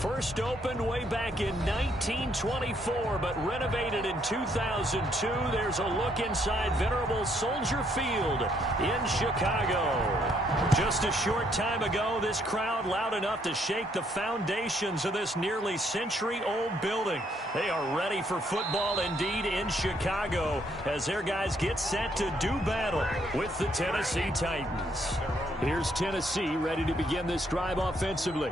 First opened way back in 1924, but renovated in 2002. There's a look inside venerable Soldier Field in Chicago. Just a short time ago, this crowd loud enough to shake the foundations of this nearly century-old building. They are ready for football indeed in Chicago as their guys get set to do battle with the Tennessee Titans. Here's Tennessee ready to begin this drive offensively.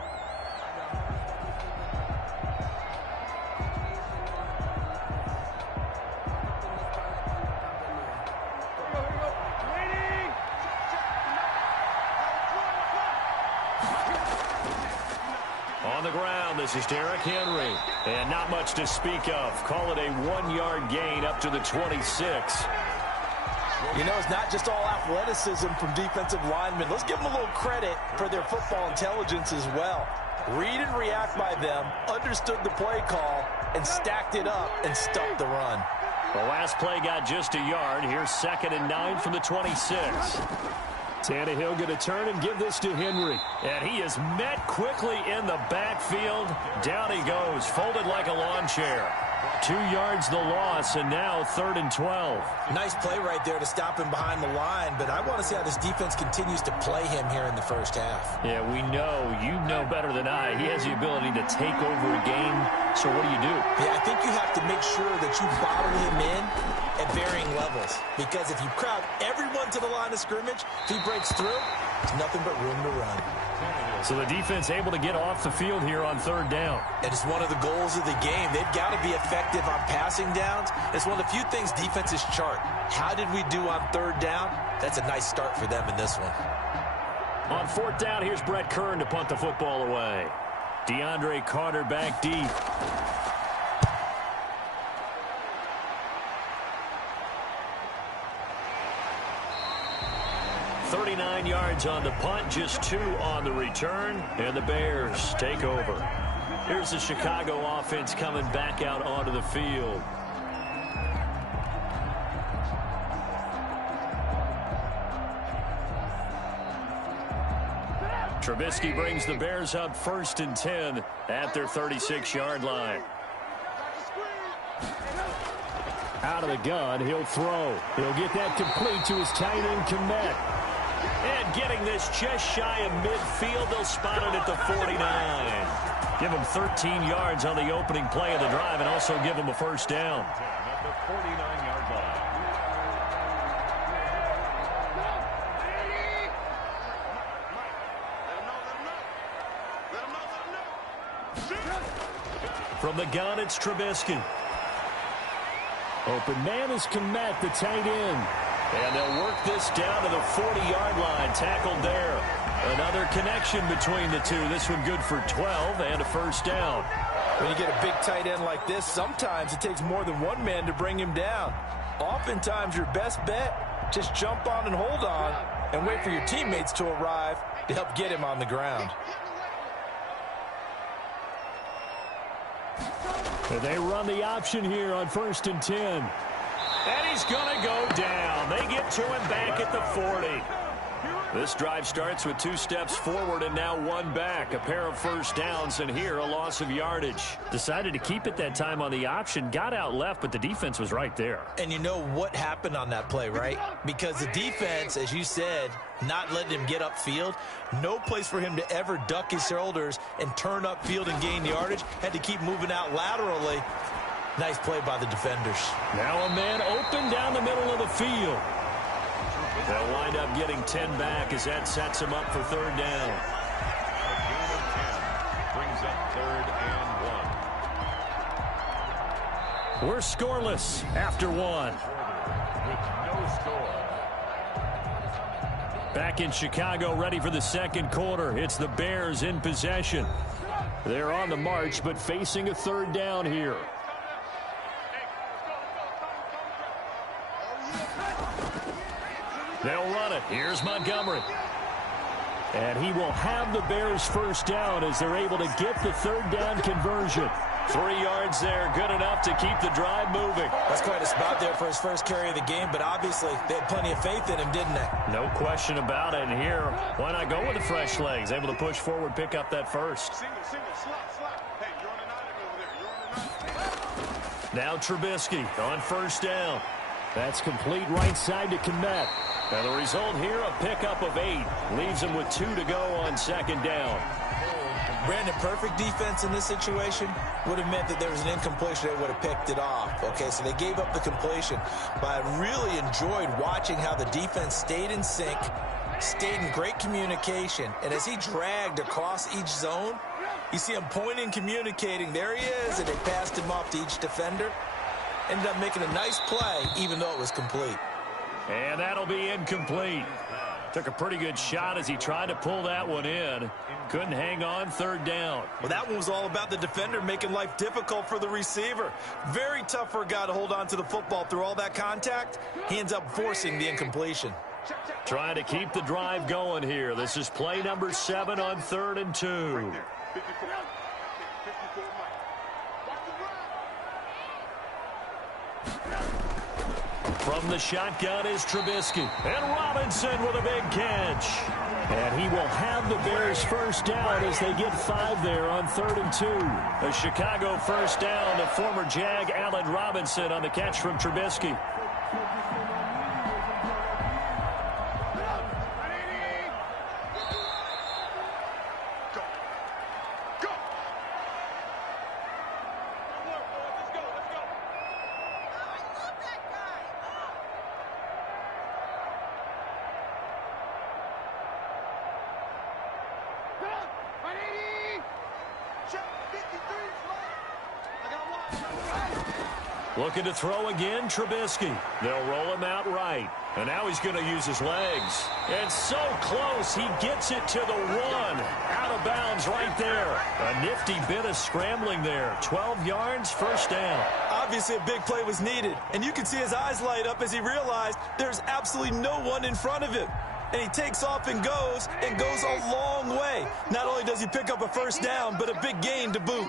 On the ground, this is Derrick Henry. And not much to speak of. Call it a 1-yard gain up to the 26. You know, it's not just all athleticism from defensive linemen. Let's give them a little credit for their football intelligence as well. Read and react by them, understood the play call, and stacked it up and stuffed the run. The last play got just a yard. Here's 2nd and 9 from the 26. Tannehill going to turn and give this to Henry. And he is met quickly in the backfield. Down he goes, folded like a lawn chair. 2 yards the loss, and now 3rd and 12. Nice play right there to stop him behind the line, but I want to see how this defense continues to play him here in the first half. Yeah, we know. You know better than I. He has the ability to take over a game, so what do you do? Yeah, I think you have to make sure that you bottle him in at varying levels, because if you crowd everyone to the line of scrimmage, if he breaks through, there's nothing but room to run. So the defense able to get off the field here on 3rd down. And it's one of the goals of the game. They've got to be effective on passing downs. It's one of the few things defenses chart. How did we do on 3rd down? That's a nice start for them in this one. On 4th down, here's Brett Kern to punt the football away. DeAndre Carter back deep. .39 yards on the punt, just 2 on the return, and the Bears take over. Here's the Chicago offense coming back out onto the field. Trubisky brings the Bears up 1st and 10 at their 36-yard line. Out of the gun, he'll throw. He'll get that complete to his tight end, Kmet. And getting this just shy of midfield, they'll spot it at the 49. Give him 13 yards on the opening play of the drive and also give him a 1st down. At the 49-yard line. From the gun, it's Trubisky. Open man is Kmet, the tight end. And they'll work this down to the 40-yard line. Tackled there. Another connection between the two. This one good for 12 and a 1st down. When you get a big tight end like this, sometimes it takes more than one man to bring him down. Oftentimes, your best bet, just jump on and hold on and wait for your teammates to arrive to help get him on the ground. And they run the option here on 1st and 10. And he's going to go down. They get to him back at the 40. This drive starts with 2 steps forward and now 1 back. A pair of 1st downs, and here a loss of yardage. Decided to keep it that time on the option. Got out left, but the defense was right there. And you know what happened on that play, right? Because the defense, as you said, not letting him get upfield. No place for him to ever duck his shoulders and turn upfield and gain yardage. Had to keep moving out laterally. Nice play by the defenders. Now a man open down the middle of the field. They'll wind up getting 10 back as that sets him up for 3rd down. A gain of 10 brings up 3rd and 1. We're scoreless after 1. With no score. Back in Chicago, ready for the 2nd quarter. It's the Bears in possession. They're on the march, but facing a 3rd down here. They'll run it. Here's Montgomery. And he will have the Bears' 1st down as they're able to get the 3rd down conversion. 3 yards there, good enough to keep the drive moving. That's quite a spot there for his first carry of the game, but obviously they had plenty of faith in him, didn't they? No question about it. And here, why not go with the fresh legs? Able to push forward, pick up that first. Single, slot. Hey, you're on an island over there. Now Trubisky on first down. That's complete right side to Kmet. Now the result here, a pickup of 8. Leaves him with 2 to go on second down. Brandon, perfect defense in this situation would have meant that there was an incompletion. They would have picked it off. Okay, so they gave up the completion. But I really enjoyed watching how the defense stayed in sync, stayed in great communication. And as he dragged across each zone, you see him pointing, communicating. There he is, and they passed him off to each defender. Ended up making a nice play, even though it was complete. And that'll be incomplete. Took a pretty good shot as he tried to pull that one in. Couldn't hang on, third down. Well, that one was all about the defender making life difficult for the receiver. Very tough for a guy to hold on to the football through all that contact. He ends up forcing the incompletion. Trying to keep the drive going here. This is play number 7 on 3rd and 2. From the shotgun is Trubisky. And Robinson with a big catch. And he will have the Bears first down as they get 5 there on 3rd and 2. A Chicago first down to former Jag Allen Robinson on the catch from Trubisky. Looking to throw again, Trubisky. They'll roll him out right. And now he's going to use his legs. And so close, he gets it to the 1. Out of bounds right there. A nifty bit of scrambling there. 12 yards, first down. Obviously, a big play was needed. And you can see his eyes light up as he realized there's absolutely no one in front of him. And he takes off and goes a long way. Not only does he pick up a first down, but a big gain to boot.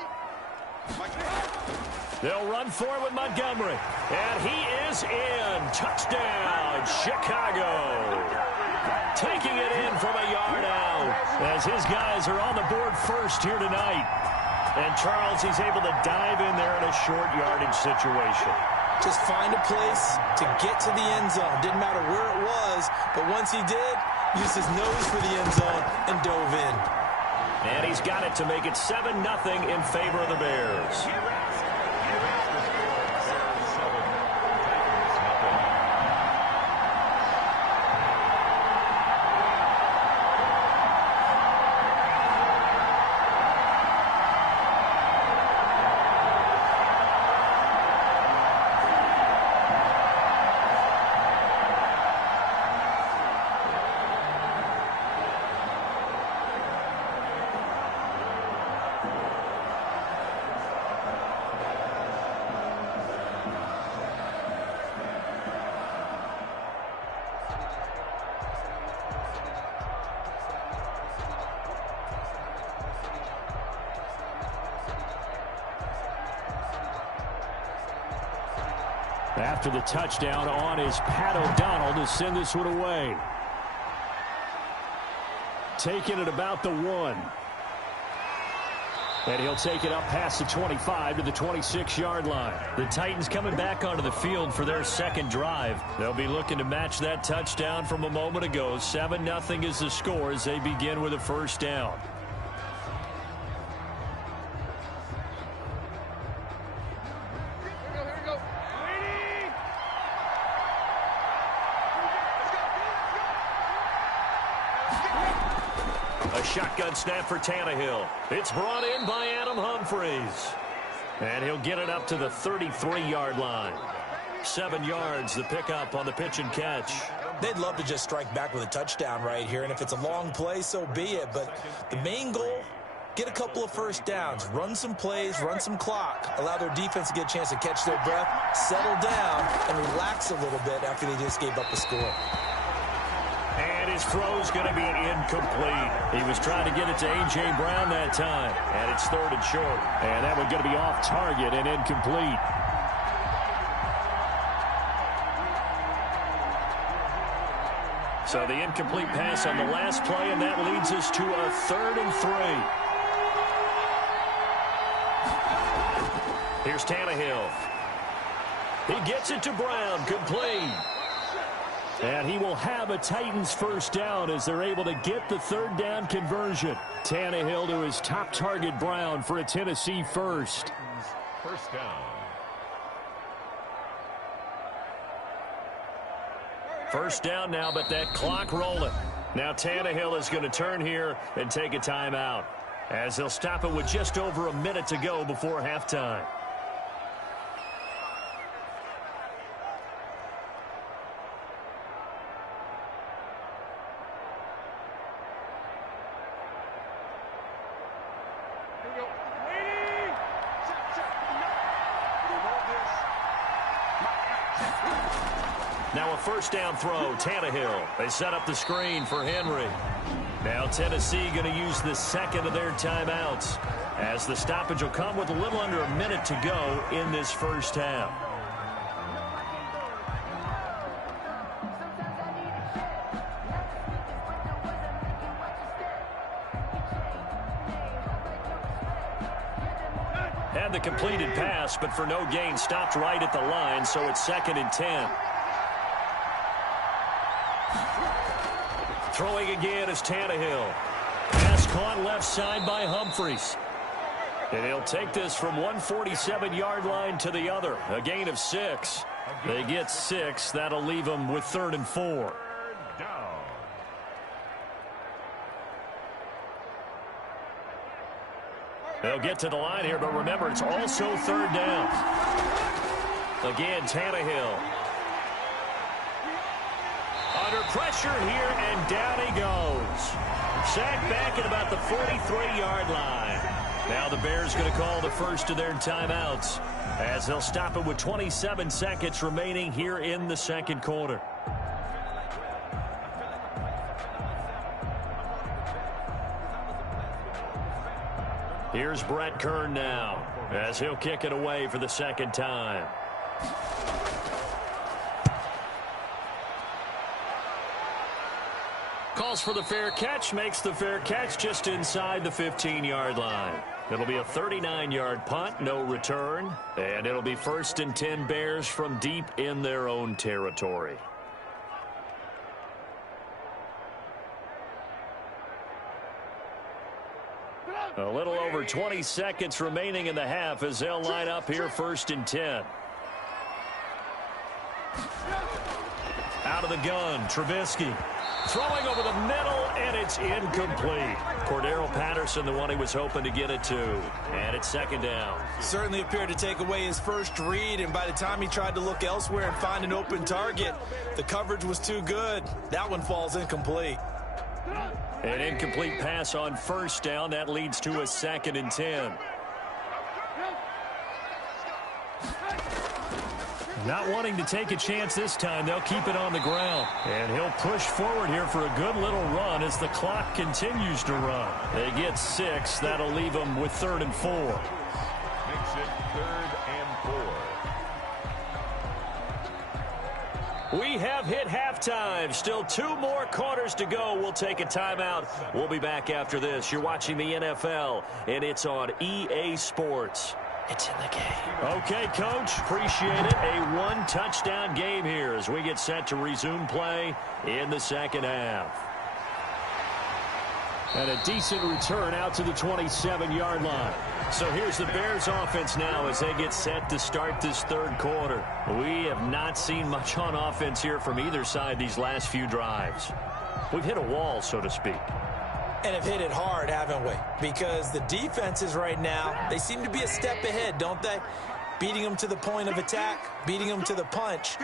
They'll run for it with Montgomery. And he is in. Touchdown, Chicago. Taking it in from a yard out as his guys are on the board first here tonight. And Charles, he's able to dive in there in a short yardage situation. Just find a place to get to the end zone. Didn't matter where it was, but once he did, used his nose for the end zone and dove in. And he's got it to make it 7-0 in favor of the Bears. After the touchdown on is Pat O'Donnell to send this one away. Taking it about the 1. And he'll take it up past the 25 to the 26-yard line. The Titans coming back onto the field for their second drive. They'll be looking to match that touchdown from a moment ago. 7-0 is the score as they begin with a first down. A shotgun snap for Tannehill. It's brought in by Adam Humphries. And he'll get it up to the 33-yard line. 7 yards, the pickup on the pitch and catch. They'd love to just strike back with a touchdown right here, and if it's a long play, so be it. But the main goal, get a couple of first downs, run some plays, run some clock, allow their defense to get a chance to catch their breath, settle down, and relax a little bit after they just gave up the score. And His throw's going to be incomplete. He was trying to get it to A.J. Brown that time, and it's 3rd and short. And that one's going to be off target and incomplete. So the incomplete pass on the last play, and that leads us to a 3rd and 3. Here's Tannehill. He gets it to Brown, complete. And he will have a Titans first down as they're able to get the 3rd down conversion. Tannehill to his top target, Brown, for a Tennessee first. First down. First down now, but that clock rolling. Now Tannehill is going to turn here and take a timeout, as he'll stop it with just over a minute to go before halftime. Now a first down throw, Tannehill. They set up the screen for Henry. Now Tennessee going to use the second of their timeouts, as the stoppage will come with a little under a minute to go in this first half. Had the completed pass, but for no gain, stopped right at the line, so it's 2nd and 10. Throwing again is Tannehill. Pass caught left side by Humphries. And he'll take this from 147-yard line to the other. A gain of 6. They get 6. That'll leave them with 3rd and 4. They'll get to the line here, but remember, it's also 3rd down. Again, Tannehill. Under pressure here, and down he goes. Sacked back at about the 43-yard line. Now the Bears going to call the first of their timeouts, as they'll stop it with 27 seconds remaining here in the second quarter. Here's Brett Kern now, as he'll kick it away for the second time. Calls for the fair catch, makes the fair catch just inside the 15-yard line. It'll be a 39-yard punt, no return, and it'll be 1st and 10 Bears from deep in their own territory. A little over 20 seconds remaining in the half as they'll line up here 1st and 10. Out of the gun, Trubisky. Throwing over the middle, and it's incomplete. Cordero Patterson, the one he was hoping to get it to. And it's 2nd down. Certainly appeared to take away his first read, and by the time he tried to look elsewhere and find an open target, the coverage was too good. That one falls incomplete. An incomplete pass on 1st down. That leads to a 2nd and 10. Not wanting to take a chance this time, they'll keep it on the ground. And he'll push forward here for a good little run as the clock continues to run. They get 6. That'll leave them with 3rd and 4. Makes it 3rd and 4. We have hit halftime. Still 2 more quarters to go. We'll take a timeout. We'll be back after this. You're watching the NFL, and it's on EA Sports. It's in the game. Okay, Coach. Appreciate it. A 1-touchdown game here as we get set to resume play in the second half. And a decent return out to the 27-yard line. So here's the Bears offense now as they get set to start this 3rd quarter. We have not seen much on offense here from either side these last few drives. We've hit a wall, so to speak. And have hit it hard, haven't we? Because the defenses right now, they seem to be a step ahead, don't they? Beating them to the point of attack, beating them to the punch.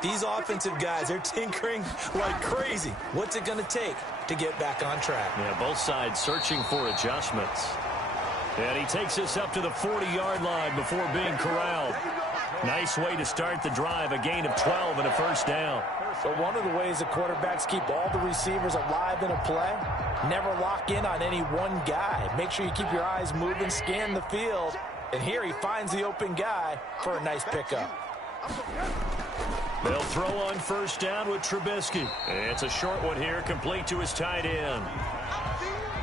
These offensive guys, they're tinkering like crazy. What's it going to take to get back on track? Yeah, both sides searching for adjustments. And he takes us up to the 40-yard line before being corralled. Nice way to start the drive. A gain of 12 and a first down. But one of the ways the quarterbacks keep all the receivers alive in a play, never lock in on any one guy. Make sure you keep your eyes moving, scan the field. And here he finds the open guy for a nice pickup. They'll throw on first down with Trubisky. It's a short one here, complete to his tight end.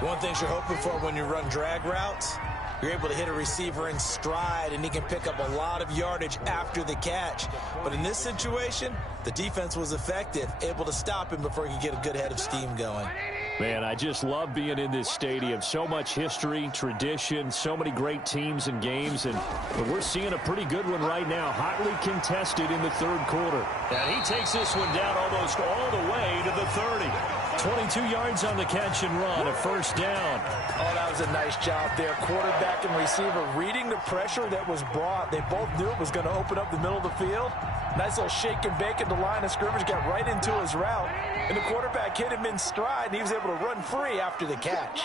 One thing you're hoping for when you run drag routes, you're able to hit a receiver in stride, and he can pick up a lot of yardage after the catch. But in this situation, the defense was effective, able to stop him before he could get a good head of steam going. Man, I just love being in this stadium. So much history, tradition, so many great teams and games. And we're seeing a pretty good one right now, hotly contested in the third quarter. And he takes this one down almost all the way to the 30. 22 yards on the catch and run, a first down. Oh, that was a nice job there. Quarterback and receiver reading the pressure that was brought. They both knew it was going to open up the middle of the field. Nice little shake and bake at the line of scrimmage, got right into his route. And the quarterback hit him in stride, and he was able to run free after the catch.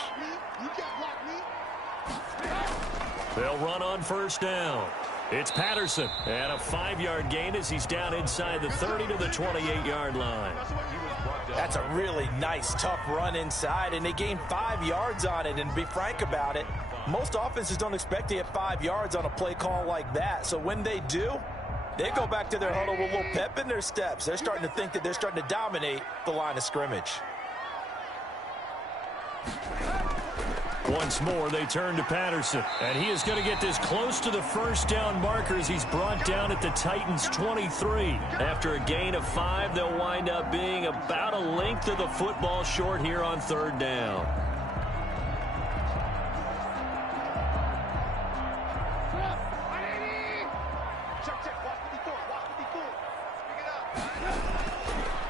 They'll run on first down. It's Patterson, and a 5-yard gain as he's down inside the 30 to the 28-yard line. That's a really nice, tough run inside, and they gained 5 yards on it. And to be frank about it, most offenses don't expect to get 5 yards on a play call like that. So when they do, they go back to their huddle with a little pep in their steps. They're starting to think that they're starting to dominate the line of scrimmage. Once more, they turn to Patterson, and he is going to get this close to the first down markers. He's brought down at the Titans' 23. After a gain of 5, they'll wind up being about a length of the football short here on third down.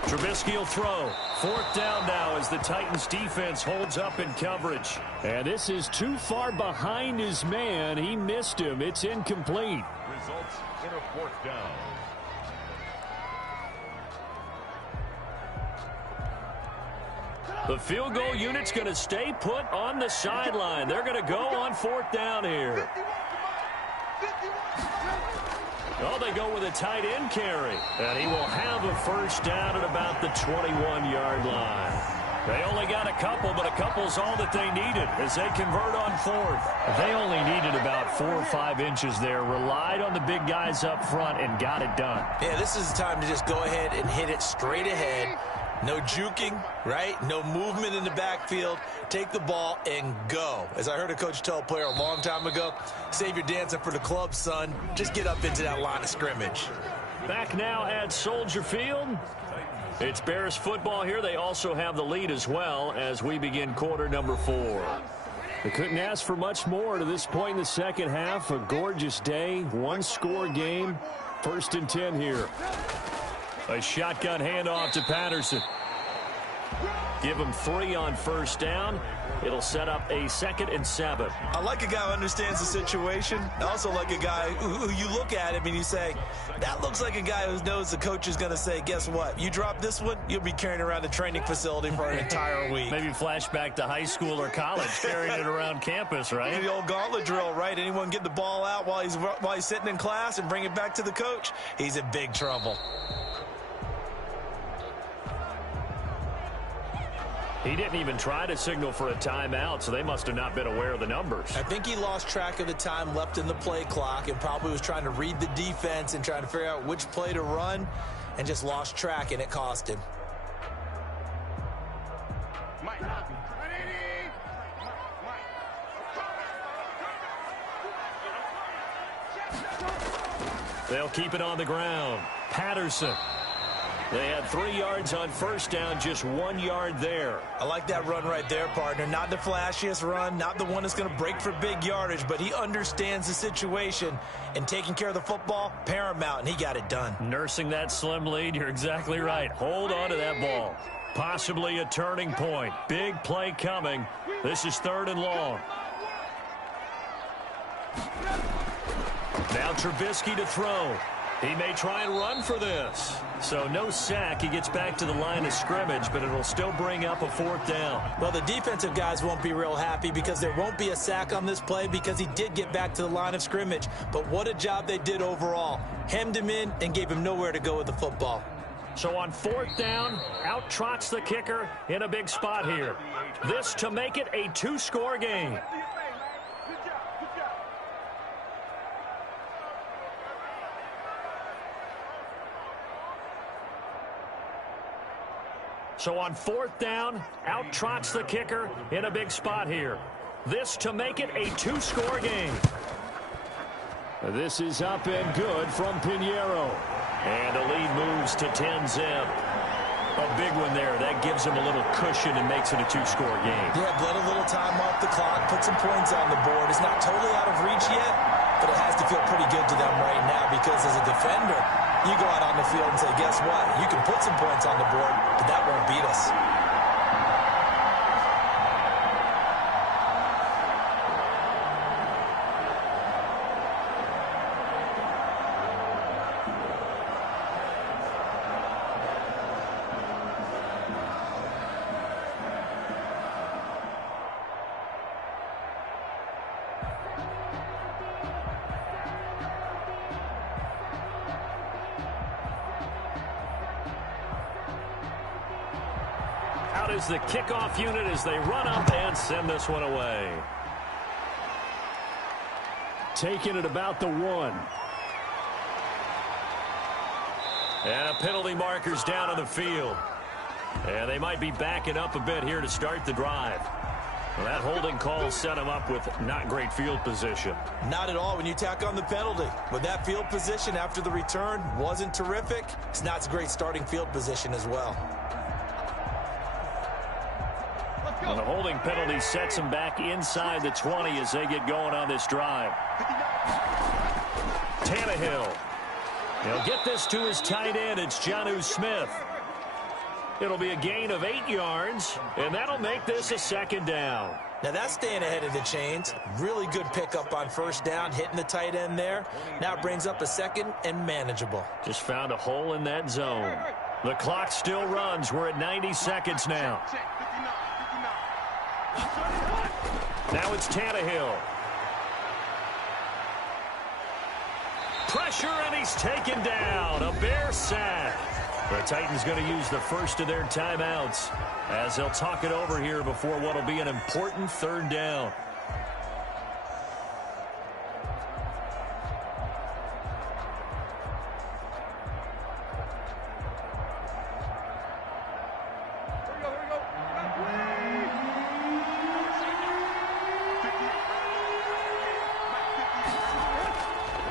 Trubisky will throw. Fourth down now as the Titans defense holds up in coverage. And this is too far behind his man. He missed him. It's incomplete. Results in a fourth down. The field goal unit's going to stay put on the sideline. They're going to go on fourth down here. Oh, they go with a tight end carry. And he will have a first down at about the 21-yard line. They only got a couple, but a couple's all that they needed as they convert on fourth. They only needed about 4 or 5 inches there. Relied on the big guys up front and got it done. Yeah, this is the time to just go ahead and hit it straight ahead. No juking, right? No movement in the backfield. Take the ball and go. As I heard a coach tell a player a long time ago, save your dancing for the club, son. Just get up into that line of scrimmage. Back now at Soldier Field. It's Bears football here. They also have the lead as well as we begin quarter number 4. They couldn't ask for much more to this point in the second half. A gorgeous day, one-score game. 1st and 10 here. A shotgun handoff to Patterson. Give him 3 on first down. It'll set up a 2nd and 7. I like a guy who understands the situation. I also like a guy who you look at him and you say, that looks like a guy who knows the coach is going to say, guess what? You drop this one, you'll be carrying around the training facility for an entire week. Maybe flashback to high school or college, carrying it around campus, right? The old gauntlet drill, right? Anyone get the ball out while he's sitting in class and bring it back to the coach? He's in big trouble. He didn't even try to signal for a timeout, so they must have not been aware of the numbers. I think he lost track of the time left in the play clock and probably was trying to read the defense and trying to figure out which play to run and just lost track, and it cost him. They'll keep it on the ground. Patterson. They had 3 yards on first down, just 1 yard there. I like that run right there, partner. Not the flashiest run, not the one that's going to break for big yardage, but he understands the situation, and taking care of the football, paramount, and he got it done. Nursing that slim lead, you're exactly right. Hold on to that ball. Possibly a turning point. Big play coming. This is 3rd and long. Now Trubisky to throw. He may try and run for this. So no sack. He gets back to the line of scrimmage, but it'll still bring up a 4th down. Well, the defensive guys won't be real happy because there won't be a sack on this play because he did get back to the line of scrimmage. But what a job they did overall. Hemmed him in and gave him nowhere to go with the football. So on 4th down, out trots the kicker in a big spot here. This to make it a 2-score game. So on 4th down, out trots the kicker in a big spot here. This to make it a 2-score game. This is up and good from Pinheiro. And the lead moves to 10-zip. A big one there. That gives him a little cushion and makes it a 2-score game. Yeah, bled a little time off the clock, put some points on the board. It's not totally out of reach yet, but it has to feel pretty good to them right now because as a defender, you go out on the field and say, guess what? You can put some points on the board, but that won't beat us. Out is the kickoff unit as they run up and send this one away. Taking it about the 1. And a penalty marker's down on the field. And they might be backing up a bit here to start the drive. Well, that holding call set him up with not great field position. Not at all when you tack on the penalty. But that field position after the return wasn't terrific. It's not a great starting field position as well. And the holding penalty sets him back inside the 20 as they get going on this drive. Tannehill. He'll get this to his tight end. It's Jonnu Smith. It'll be a gain of 8 yards, and that'll make this a 2nd down. Now that's staying ahead of the chains. Really good pickup on 1st down, hitting the tight end there. Now it brings up a 2nd and manageable. Just found a hole in that zone. The clock still runs. We're at 90 seconds now. Now it's Tannehill. Pressure, and he's taken down. A Bear sack. The Titans going to use the first of their timeouts as they'll talk it over here before what will be an important 3rd down.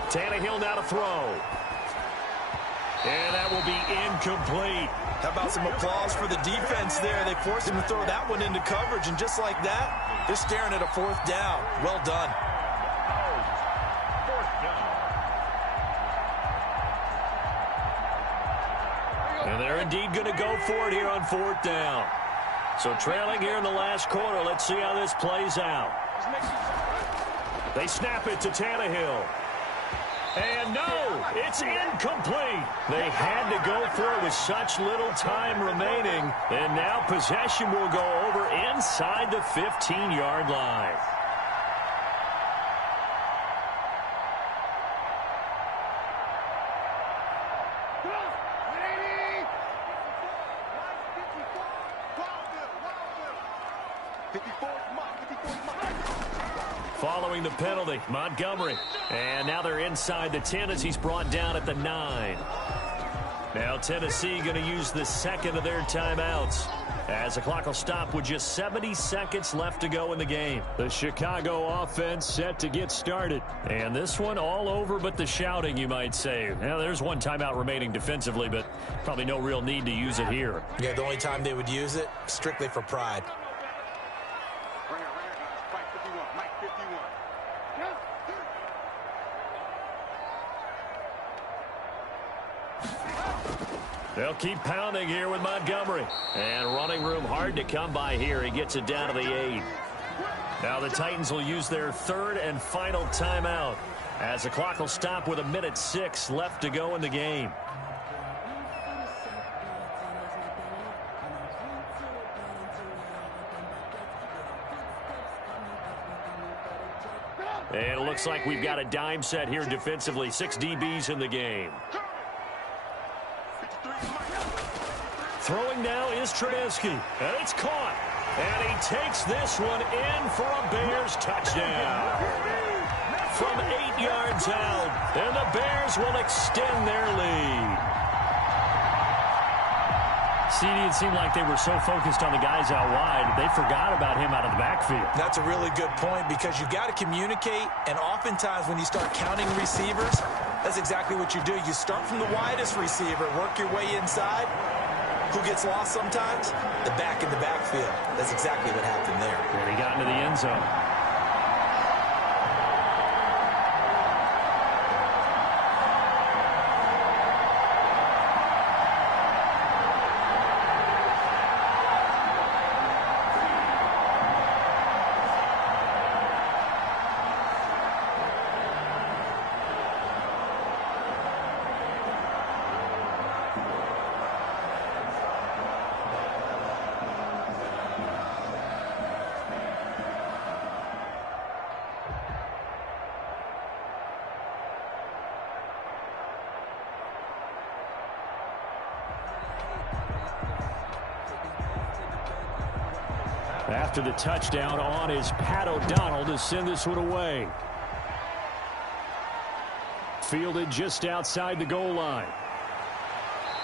Tannehill now to throw. And that will be incomplete. How about some applause for the defense there? They forced him to throw that one into coverage, and just like that, they're staring at a 4th down. Well done. 4th down. And they're indeed going to go for it here on 4th down. So trailing here in the last quarter, let's see how this plays out. They snap it to Tannehill. And no, it's incomplete. They had to go for it with such little time remaining. And now possession will go over inside the 15-yard line. Following the penalty, Montgomery. And now they're inside the 10 as he's brought down at the 9. Now Tennessee going to use the 2nd of their timeouts as the clock will stop with just 70 seconds left to go in the game. The Chicago offense set to get started. And this one all over but the shouting, you might say. Now there's one timeout remaining defensively, but probably no real need to use it here. Yeah, the only time they would use it, strictly for pride. They'll keep pounding here with Montgomery. And running room hard to come by here. He gets it down to the 8. Now the Titans will use their 3rd and final timeout As the clock will stop with 1:06 left to go in the game. And it looks like we've got a dime set here defensively. 6 DBs in the game. Throwing now is Trubisky. And it's caught. And he takes this one in for a Bears touchdown. From 8 yards out. And the Bears will extend their lead. CD, it seemed like they were so focused on the guys out wide, they forgot about him out of the backfield. That's a really good point because you got to communicate, and oftentimes when you start counting receivers, that's exactly what you do. You start from the widest receiver, work your way inside. Who gets lost sometimes? The back in the backfield. That's exactly what happened there. And he got into the end zone. After the touchdown on is Pat O'Donnell to send this one away. Fielded just outside the goal line.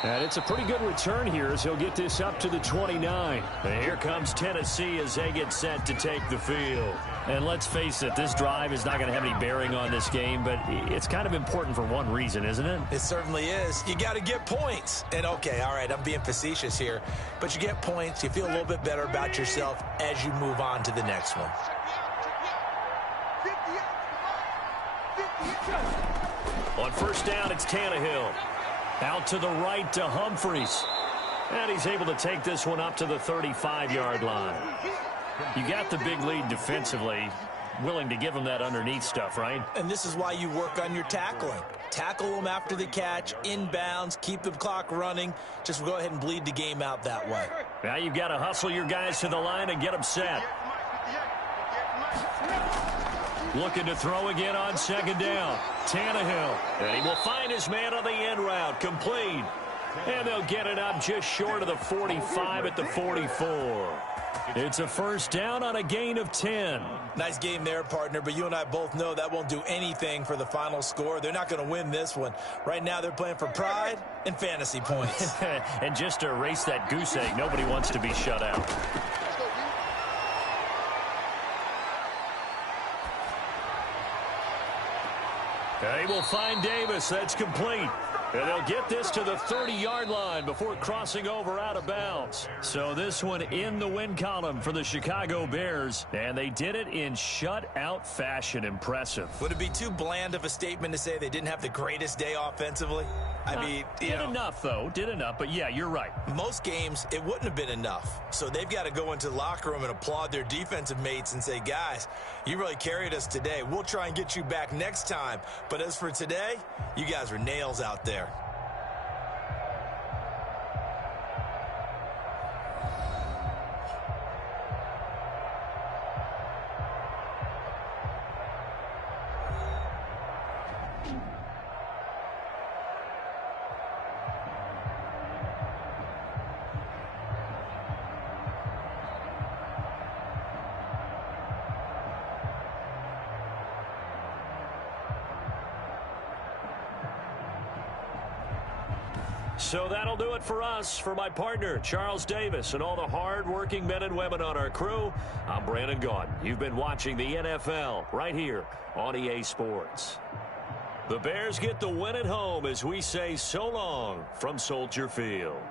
And it's a pretty good return here as he'll get this up to the 29. And here comes Tennessee as they get set to take the field. And let's face it, this drive is not going to have any bearing on this game, but it's kind of important for one reason, isn't it? It certainly is. You got to get points. And, okay, all right, I'm being facetious here, but you get points. You feel a little bit better about yourself as you move on to the next one. On first down, it's Tannehill. Out to the right to Humphries. And he's able to take this one up to the 35-yard line. You got the big lead defensively. Willing to give him that underneath stuff, right? And this is why you work on your tackling. Tackle them after the catch, inbounds, keep the clock running. Just go ahead and bleed the game out that way. Now you've got to hustle your guys to the line and get them set. Looking to throw again on second down. Tannehill. And he will find his man on the end route. Complete. And they'll get it up just short of the 45 at the 44. It's a first down on a gain of 10. Nice game there, partner, but you and I both know that won't do anything for the final score. They're not going to win this one. Right now they're playing for pride and fantasy points. And just to erase that goose egg, nobody wants to be shut out. They will find Davis. That's complete. And they'll get this to the 30-yard line before crossing over out of bounds. So this one in the win column for the Chicago Bears. And they did it in shutout fashion. Impressive. Would it be too bland of a statement to say they didn't have the greatest day offensively? I mean, did enough, though. Did enough. But, yeah, you're right. Most games, it wouldn't have been enough. So they've got to go into the locker room and applaud their defensive mates and say, guys, you really carried us today. We'll try and get you back next time. But as for today, you guys were nails out there. So that'll do it for us. For my partner, Charles Davis, and all the hard-working men and women on our crew, I'm Brandon Gaudin. You've been watching the NFL right here on EA Sports. The Bears get the win at home as we say so long from Soldier Field.